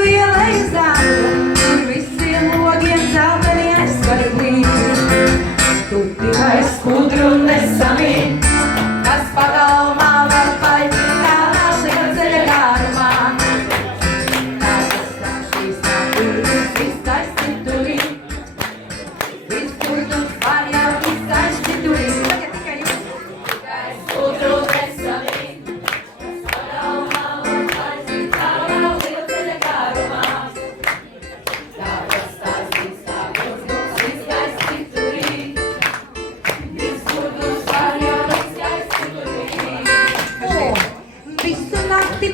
svētku ieleju zāli, kur visiem logiem zeltenie skarbī. Tu tikai skudru nesamī, kas pagalmā var paļķīt tālā liela ceļa garumā.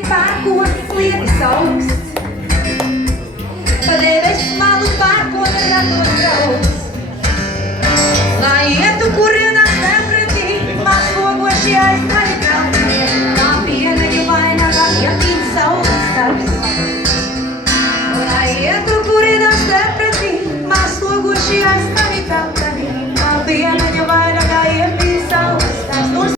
Pērkonis liekas augsts, pa debesu malu pērkona ratos brauks. Lai ietu, kurienās nepratī, man logoši aiz